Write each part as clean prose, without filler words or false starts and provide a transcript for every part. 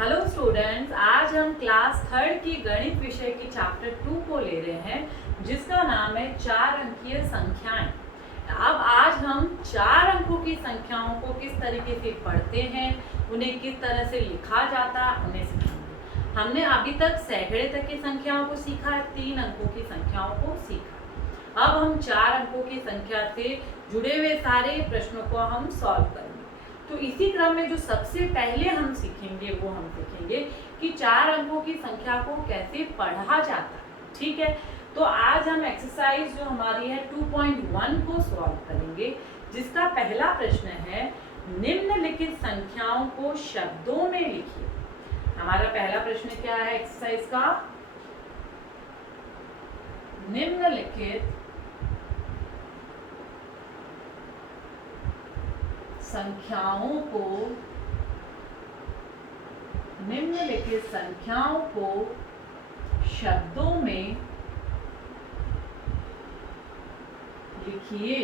Hello students, आज हम class third की गणित विषय की चैप्टर 2 को ले रहे हैं जिसका नाम है 4 अंकीय संख्याएं। अब आज हम 4 अंकों की संख्याओं को किस तरीके से पढ़ते हैं, उन्हें किस तरह से लिखा जाता है, उन्हें सीखेंगे। हमने अभी तक सैकड़े तक की संख्याओं को सीखा है, 3 अंकों की संख्याओं को सीखा। अब हम 4 अंकों की संख्या से जुड़े हुए सारे प्रश्नों को हम सॉल्व करेंगे। तो इसी क्रम में जो सबसे पहले हम सीखेंगे वो हम सीखेंगे कि 4 अंकों की संख्या को कैसे पढ़ा जाता है। ठीक है, तो आज हम एक्सरसाइज जो हमारी है 2.1 को सॉल्व करेंगे, जिसका पहला प्रश्न है निम्नलिखित संख्याओं को शब्दों में लिखिए। हमारा पहला प्रश्न क्या है एक्सरसाइज का? निम्नलिखित संख्याओं को शब्दों में लिखिए।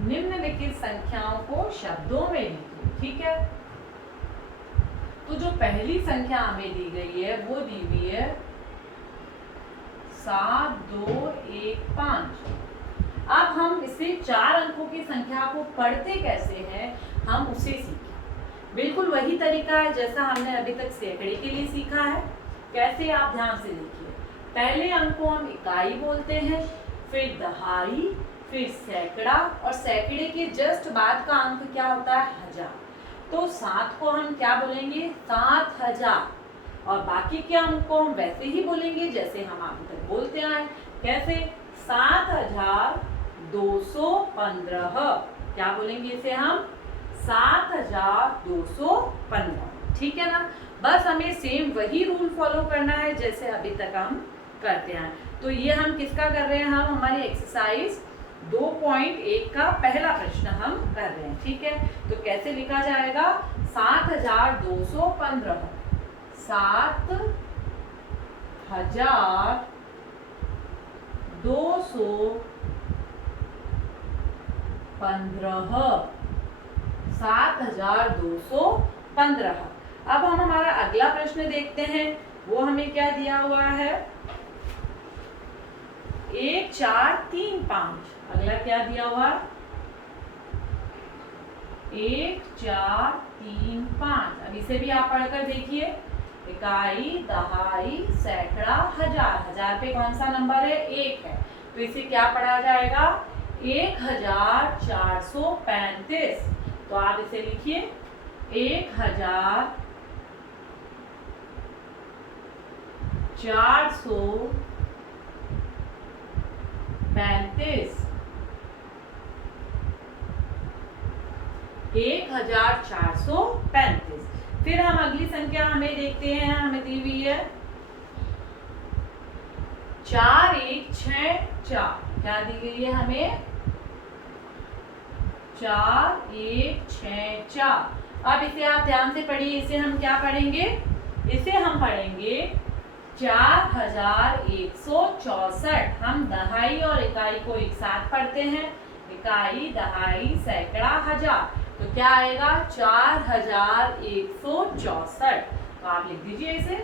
निम्नलिखित संख्याओं को शब्दों में लिखिए। ठीक है, तो जो पहली संख्या हमें दी गई है वो दी हुई है 7, 2, 1, 5। अब हम इसे 4 अंकों की संख्या को पढ़ते कैसे हैं हम उसे सीखें। बिल्कुल वही तरीका है जैसा हमने अभी तक सैकड़े के लिए सीखा है। कैसे, आप ध्यान से देखिए। पहले अंक को हम इकाई बोलते हैं, फिर दहाई, फिर सैकड़ा, और सैकड़े के जस्ट बाद का अंक क्या होता है? 1000। तो 7 को हम क्या बोलेंगे? 7000। और बाकी के अंक को हम वैसे ही बोलेंगे जैसे हम अभी तक बोलते आए। कैसे? 7215। क्या बोलेंगे इसे हम? 7215। ठीक है ना? बस हमें सेम वही रूल फॉलो करना है जैसे अभी तक हम करते हैं। तो ये हम किसका कर रहे हैं? हम हमारी एक्सरसाइज 2.1 का पहला प्रश्न हम कर रहे हैं। ठीक है, तो कैसे लिखा जाएगा? 7215। 7215। अब हम हमारा अगला प्रश्न देखते हैं। वो हमें क्या दिया हुआ है? 1, 4, 3, 5। अगला क्या दिया हुआ? 1, 4, 3, 5। अब इसे भी आप पढ़कर देखिए। इकाई, दहाई, सैकड़ा, हजार। हजार पे कौन सा नंबर है? 1 है। तो इसे क्या पढ़ा जाएगा? 1435। तो आप इसे लिखिए 1435। 1435। फिर हम अगली संख्या हमें देखते हैं, हमें दी हुई है 4164। क्या दी गई है हमें? 4164। अब इसे आप ध्यान से पढ़िए। इसे हम क्या पढ़ेंगे? इसे हम पढ़ेंगे 4164। हम दहाई और इकाई को एक साथ पढ़ते हैं। इकाई, दहाई, सैकड़ा, हजार। तो क्या आएगा? 4164। तो आप लिख दीजिए इसे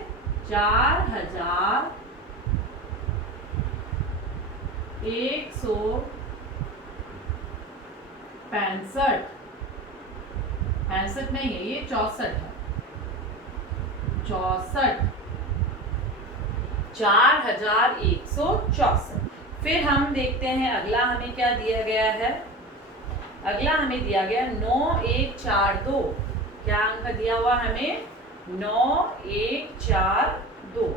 4165। 65 नहीं है, ये 64 है। 64। 4164। फिर हम देखते हैं अगला हमें क्या दिया गया है। अगला हमें दिया गया 9142। क्या अंक दिया हुआ हमें? 9142।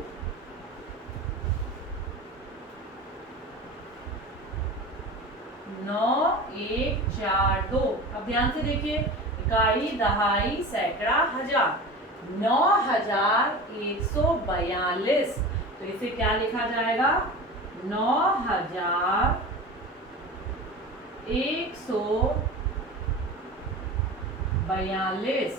9142। अब ध्यान से देखिए। इकाई, दहाई, सैकड़ा, हजार। 9142। तो इसे क्या लिखा जाएगा? 9142।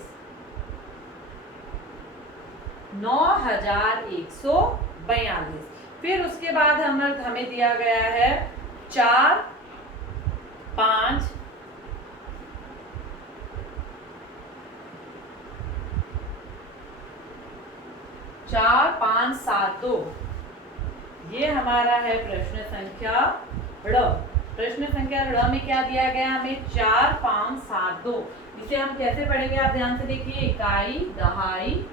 9142। फिर उसके बाद हमें दिया गया है 4, 5, 4572 ये हमारा है प्रश्न संख्या ड़। प्रश्न संख्या ड़ में क्या दिया गया हमें 4572। इसे हम कैसे पढ़ेंगे आप ध्यान से देखिए, इकाई, दहाई,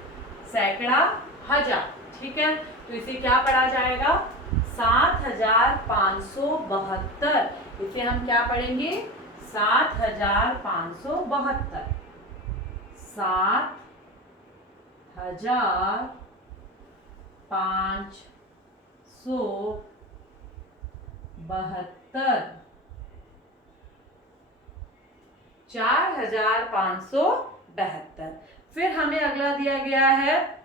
सैकड़ा, हजार। ठीक है, तो इसे क्या पढ़ा जाएगा 7572। इसे हम क्या पढ़ेंगे 7572। 7572 4572। फिर हमें अगला दिया गया है,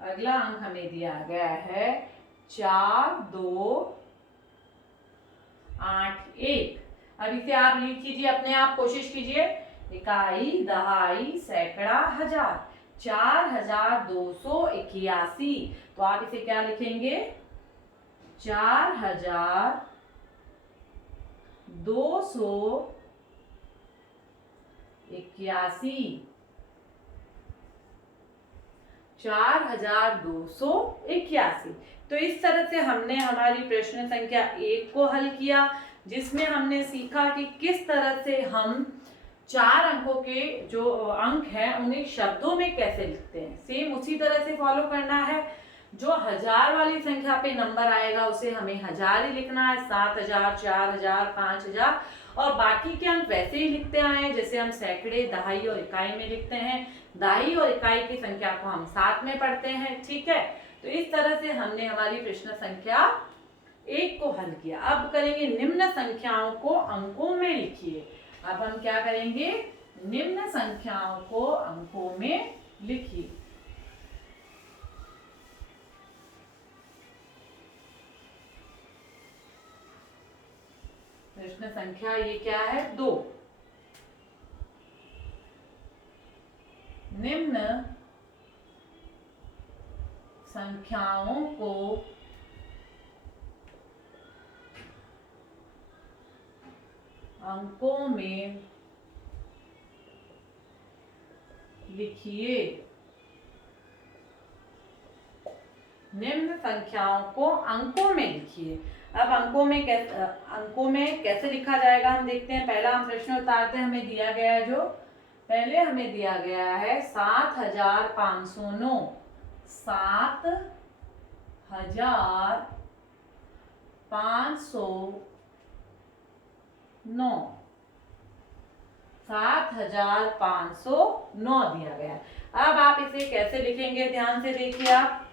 अगला अंक हमें दिया गया है 4281। अब इसे आप रीड कीजिए, अपने आप कोशिश कीजिए। इकाई, दहाई, सैकड़ा, हजार, 4281। तो आप इसे क्या लिखेंगे 4281। 4281। तो इस तरह से हमने हमारी प्रश्न संख्या 1 को हल किया, जिसमें हमने सीखा कि किस तरह से हम 4 अंकों के जो अंक हैं उन्हें शब्दों में कैसे लिखते हैं। सेम उसी तरह से फॉलो करना है। जो हजार वाली संख्या पे नंबर आएगा उसे हमें हजार ही लिखना है, 7000, 4000, 5000। और बाकी के अंक वैसे ही लिखते आए हैं जैसे हम सैकड़े, दहाई और इकाई में लिखते हैं। दहाई और इकाई की संख्या को हम साथ में पढ़ते हैं। ठीक है, तो इस तरह से हमने हमारी प्रश्न संख्या 1 को हल किया। अब करेंगे निम्न संख्याओं को अंकों में लिखिए। अब हम क्या करेंगे, निम्न संख्याओं को अंकों में लिखिए। प्रश्न संख्या ये क्या है 2। निम्न संख्याओं को अंकों में लिखिए। निम्न संख्याओं को अंकों में लिखिए। अब अंकों में कैसे लिखा जाएगा हम देखते हैं। पहला हम प्रश्न उतारते हैं। हमें दिया गया है जो पहले हमें दिया गया है 7509। 7509 7509 दिया गया है। अब आप इसे कैसे लिखेंगे ध्यान से देखिए आप।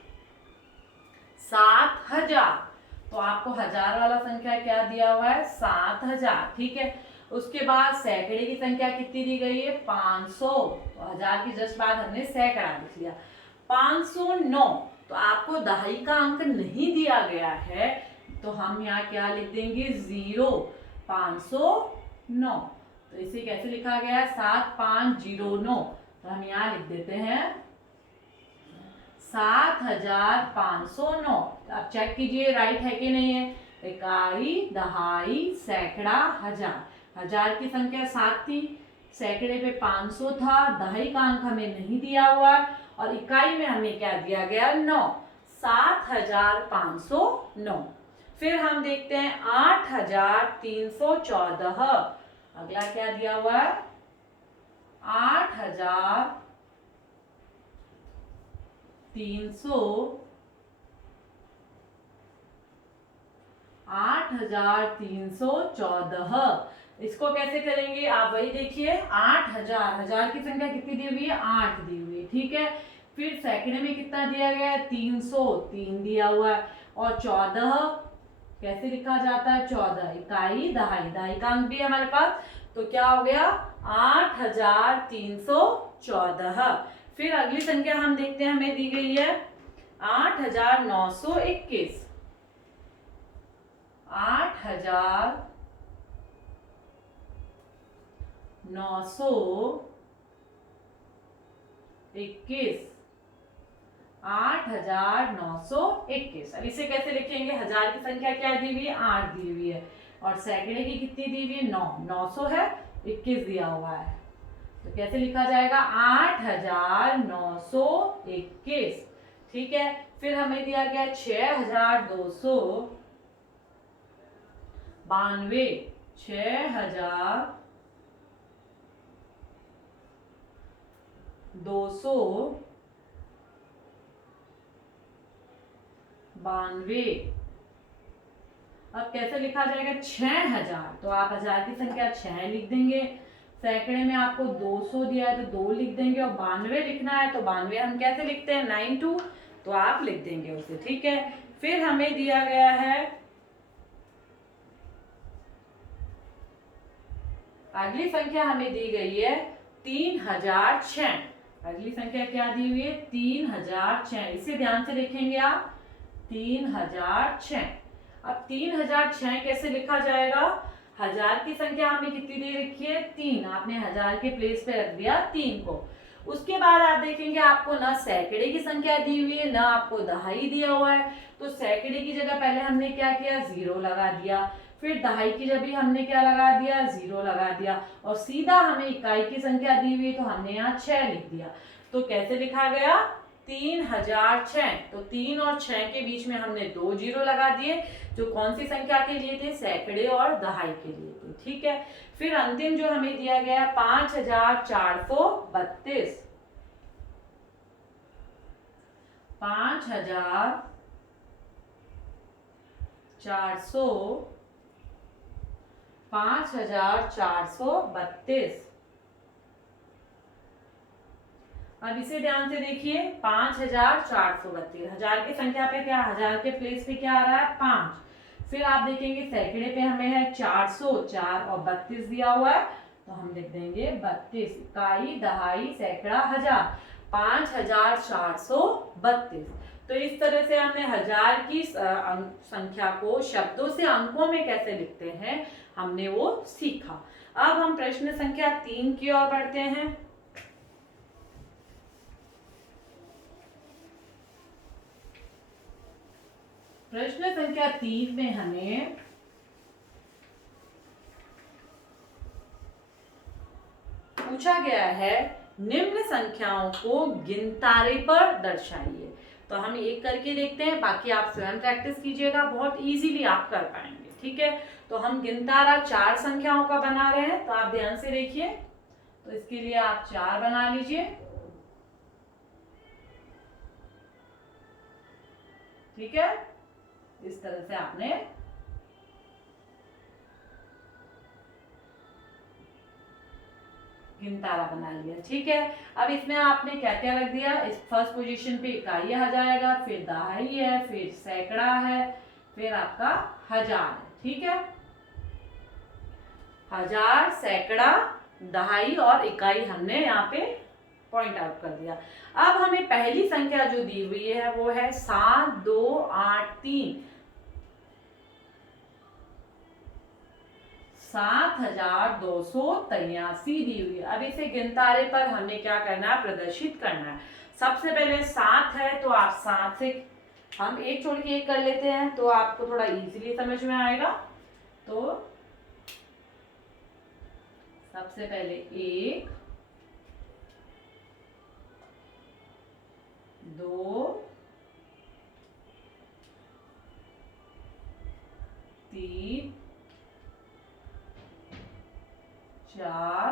7000, तो आपको हजार वाला संख्या क्या दिया हुआ है 7000। ठीक है, उसके बाद सैकड़े की संख्या कितनी दी गई है 500। तो हजार के जस्ट बाद हमने सैकड़ा लिख लिया। 509, तो आपको दहाई का अंक नहीं दिया गया है, तो हम यहाँ क्या लिख देंगे 0। 509, तो इसे कैसे लिखा गया है 7509। तो हम यहाँ लिख देते हैं 7509। अब चेक कीजिए राइट है कि नहीं है। इकाई, दहाई, सैकड़ा, हजार। हजार की संख्या 7 थी, सैकड़े पे 500 था, दहाई का अंक हमें नहीं दिया हुआ और इकाई में हमें क्या दिया गया 9। 7509। फिर हम देखते हैं 8314। अगला क्या दिया हुआ है 8314। इसको कैसे करेंगे आप वही देखिए। 8000, हजार की संख्या कितनी दी हुई है 8 दी हुई है। ठीक है, फिर सैकड़े में कितना दिया गया है 300, 3 दिया हुआ है। और 14 कैसे लिखा जाता है 14, इकाई, दहाई, दहाई का अंक भी है हमारे पास। तो क्या हो गया 8314। फिर अगली संख्या हम देखते हैं, हमें दी गई है 8921। 8921। 8921। अब इसे कैसे लिखेंगे। हजार की संख्या क्या दी हुई है 8 दी हुई है और सैकड़े की कितनी दी हुई है 9। 900 है, 21 दिया हुआ है। तो कैसे लिखा जाएगा? 8,921। ठीक है, फिर हमें दिया गया 6,292, 6,292। अब कैसे लिखा जाएगा? 6,000, तो आप हजार की संख्या 6 लिख देंगे। सैकड़े में आपको 200 दिया है तो 2 लिख देंगे, और 92 लिखना है तो 92 हम कैसे लिखते हैं? 92, तो आप लिख देंगे उसे। ठीक है, फिर हमें दिया गया है अगली संख्या, हमें दी गई है 3006। अगली संख्या क्या दी हुई है? 3006। इसे ध्यान से लिखेंगे आप, 3006। अब 3006 कैसे लिखा जाएगा? हजार की संख्या हमें कितनी दे रखी है? 3। आपने हजार के प्लेस पे रख दिया 3 को। उसके बाद आप देखेंगे आपको ना सैकड़े की संख्या दी हुई है, ना आपको दहाई दिया हुआ है। तो सैकड़े की जगह पहले हमने क्या किया? 0 लगा दिया। फिर दहाई की जगह भी हमने क्या लगा दिया? 0 लगा दिया। और सीधा हमें इकाई की संख्या दी हुई, तो हमने यहाँ 6 लिख दिया। तो कैसे लिखा गया? 3006। तो 3 और 6 के बीच में हमने 2 0 लगा दिए, जो कौन सी संख्या के लिए थे? सैकड़े और दहाई के लिए थे। ठीक है, फिर अंतिम जो हमें दिया गया 5432। 5432। अब इसे ध्यान से देखिए, 5432। हजार की संख्या पे क्या, हजार के प्लेस पे क्या आ रहा है? 5। फिर आप देखेंगे सैकड़े पे हमें है 400, 4 और 32 दिया हुआ है, तो हम लिख देंगे 32। इकाई, दहाई, सैकड़ा, हजार, 5432। तो इस तरह से हमने हजार की संख्या को शब्दों से अंकों में कैसे लिखते हैं, हमने वो सीखा। अब हम प्रश्न संख्या 3 की ओर बढ़ते हैं। प्रश्न संख्या 3 में हमें पूछा गया है निम्न संख्याओं को गिनतारे पर दर्शाइए। तो हम एक करके देखते हैं, बाकी आप स्वयं प्रैक्टिस कीजिएगा, बहुत इजीली आप कर पाएंगे। ठीक है, तो हम गिनतारा 4 संख्याओं का बना रहे हैं, तो आप ध्यान से देखिए। तो इसके लिए आप 4 बना लीजिए। ठीक है, इस तरह से आपने गिनतारा बना लिया। ठीक है, अब इसमें आपने क्या क्या रख दिया? इस फर्स्ट पोजीशन पे इकाई आ जाएगा, फिर दहाई है, फिर सैकड़ा है, फिर आपका हजार है। ठीक है, हजार, सैकड़ा, दहाई और इकाई हमने यहाँ पे पॉइंट आउट कर दिया। अब हमें पहली संख्या जो दी हुई है वो है 7283। 7283 दी हुई है। अब इसे गिनतारे पर हमें क्या करना है? प्रदर्शित करना है। सबसे पहले 7 है, तो आप 7 से हम एक छोड़ के एक कर लेते हैं, तो आपको थोड़ा इजीली समझ में आएगा। तो सबसे पहले 1, 2, 3, 4,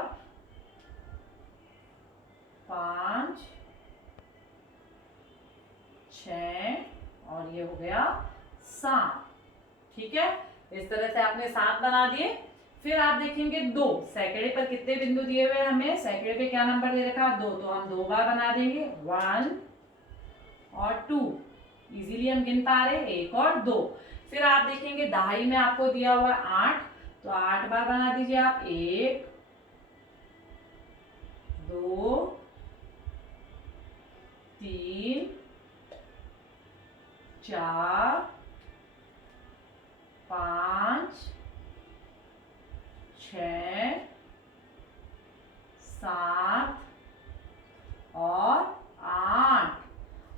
5, 6 और ये हो गया 7। ठीक है, इस तरह से आपने 7 बना दिए। फिर आप देखेंगे 2, सैकड़े पर कितने बिंदु दिए हुए हमें? सैकड़े पे क्या नंबर दे रखा? 2, तो हम 2 बार बना देंगे, 1 और 2। इजीली हम गिन पा रहे, 1 और 2। फिर आप देखेंगे दहाई में आपको दिया हुआ 8, तो 8 बार बना दीजिए आप, 1, 2, 3, 4, 5, 6, 7 और 8।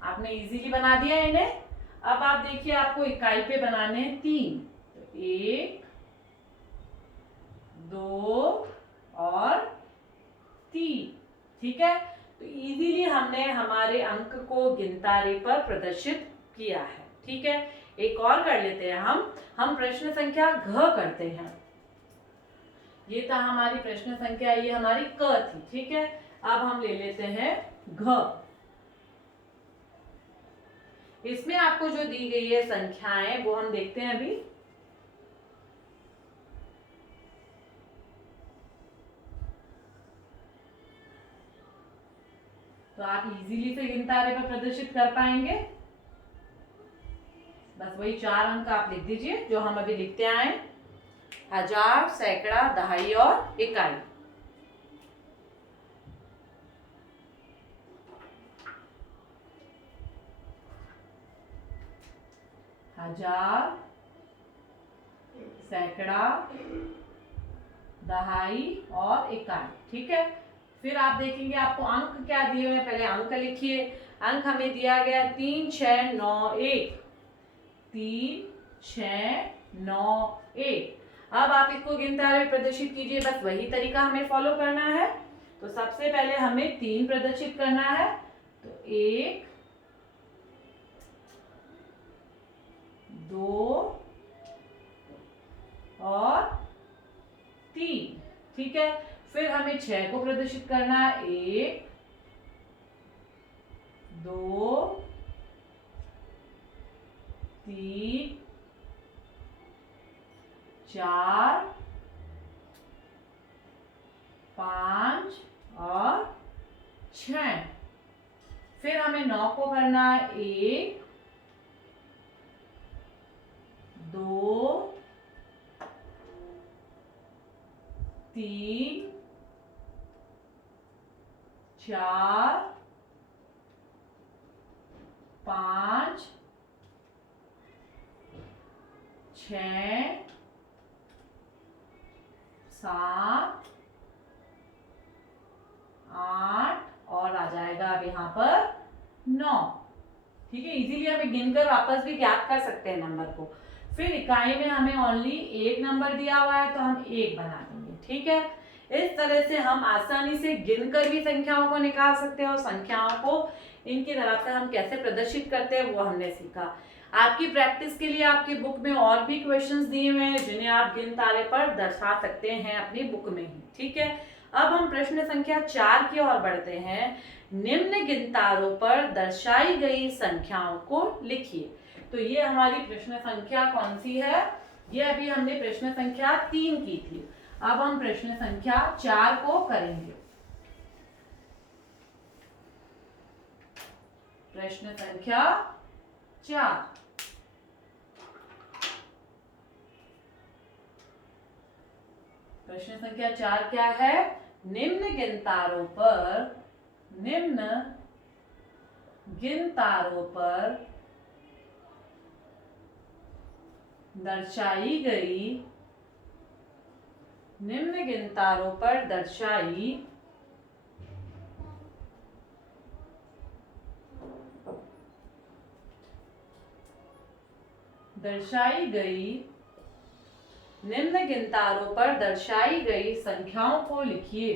आपने इजीली बना दिया इन्हें। अब आप देखिए आपको इकाई पे बनाने हैं 3, तो 1, 2 और 3। ठीक है, तो इजीली हमने हमारे अंक को गिनतारे पर प्रदर्शित किया है। ठीक है, एक और कर लेते हैं हम प्रश्न संख्या घ करते हैं। ये था हमारी प्रश्न संख्या, ये हमारी क थी। ठीक है, अब हम ले लेते हैं घ। इसमें आपको जो दी गई है संख्याएं वो हम देखते हैं अभी। तो आप इजीली से गिनतारे पर प्रदर्शित कर पाएंगे। बस वही 4 अंक आप लिख दीजिए जो हम अभी लिखते आए, हजार, सैकड़ा, दहाई और इकाई। हजार, सैकड़ा, दहाई और इकाई। ठीक है, फिर आप देखेंगे आपको अंक क्या दिए हुए हैं, पहले अंक लिखिए। अंक हमें दिया गया 3, 6, 9, 1। 3, 6, 9, 1। अब आप इसको गिनतारे में प्रदर्शित कीजिए, बस वही तरीका हमें फॉलो करना है। तो सबसे पहले हमें 3 प्रदर्शित करना है, तो 1, 2 और 3। ठीक है, फिर हमें 6 को प्रदर्शित करना है, 1, 2, 3, 4, 5 और 6। फिर हमें 9 को करना है, 1, 2, 3, 4, 5, 6, 7, 8 और आ जाएगा अब यहाँ पर 9। ठीक है, इजीली हमें गिनकर वापस भी ज्ञात कर सकते हैं नंबर को। फिर इकाई में हमें ओनली 1 नंबर दिया हुआ है तो हम 1 बना देंगे। ठीक है, इस तरह से हम आसानी से गिनकर भी संख्याओं को निकाल सकते हैं और संख्याओं को इनकी तरफ से हम कैसे प्रदर्शित करते हैं वो हमने सीखा। आपकी प्रैक्टिस के लिए आपकी बुक में और भी क्वेश्चंस दिए हुए हैं जिन्हें आप गिनतारे पर दर्शा सकते हैं अपनी बुक में ही। ठीक है, अब हम प्रश्न संख्या 4 की ओर बढ़ते हैं। निम्न गिनतारों पर दर्शाई गई संख्याओं को लिखिए। तो ये हमारी प्रश्न संख्या कौन सी है? ये अभी हमने प्रश्न संख्या 3 की थी। अब हम प्रश्न संख्या 4 को करेंगे। प्रश्न संख्या 4। प्रश्न संख्या 4 क्या है? निम्न गिनतारों पर दर्शाई गई संख्याओं को लिखिए।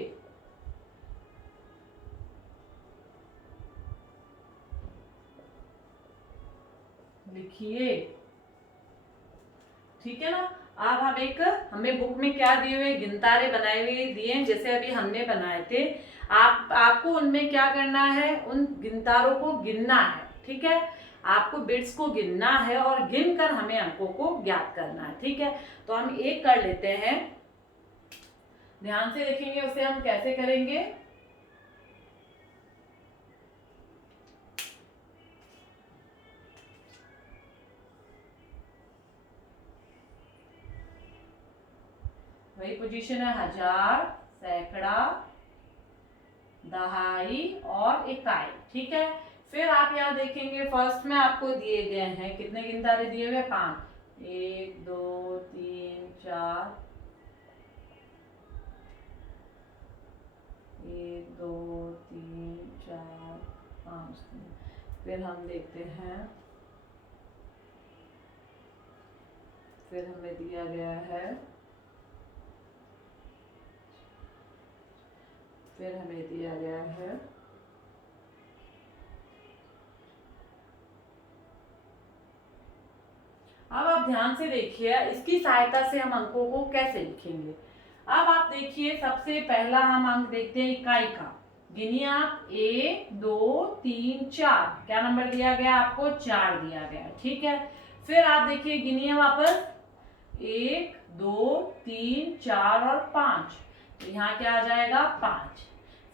ठीक है ना। अब हमें बुक में क्या दिए हुए, गिनतारे बनाए हुए दिए हैं जैसे अभी हमने बनाए थे। आपको उनमें क्या करना है, उन गिनतारों को गिनना है। ठीक है, आपको बिट्स को गिनना है और गिनकर हमें अंकों को ज्ञात करना है। ठीक है, तो हम एक कर लेते हैं, ध्यान से देखेंगे उसे हम कैसे करेंगे। वही पोजीशन है, हजार, सैकड़ा, दहाई और इकाई। ठीक है, फिर आप यहाँ देखेंगे फर्स्ट में आपको दिए गए हैं कितने गिनतारे दिए हुए? 5। 1, 2, 3, 4, 1, 2, 3, 4, 5। फिर हम देखते हैं, फिर हमें दिया गया है, फिर हमें दिया गया है अब आप ध्यान से देखिए इसकी सहायता से हम अंकों को कैसे लिखेंगे। अब आप देखिए सबसे पहला हम अंक देखते हैं इकाई का। गिनिए आप 1 2 3 4, क्या नंबर दिया गया आपको? 4 दिया गया, ठीक है। फिर आप देखिए गिनिए वापस 1 2 3 4 और 5, तो यहाँ क्या आ जाएगा? 5।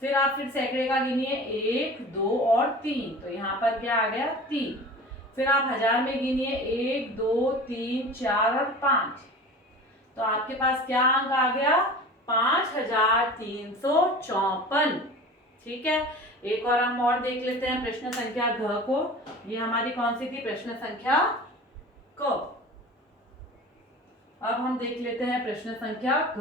फिर आप फिर सैकड़े का गिनिए 1 2 और 3, तो यहाँ पर क्या आ गया? 3। फिर आप हजार में गिनिए 1 2 3 4 और 5, तो आपके पास क्या अंक आ गया? 5354। ठीक है। एक और हम और देख लेते हैं प्रश्न संख्या घ को। ये हमारी कौन सी थी? प्रश्न संख्या क। अब हम देख लेते हैं प्रश्न संख्या घ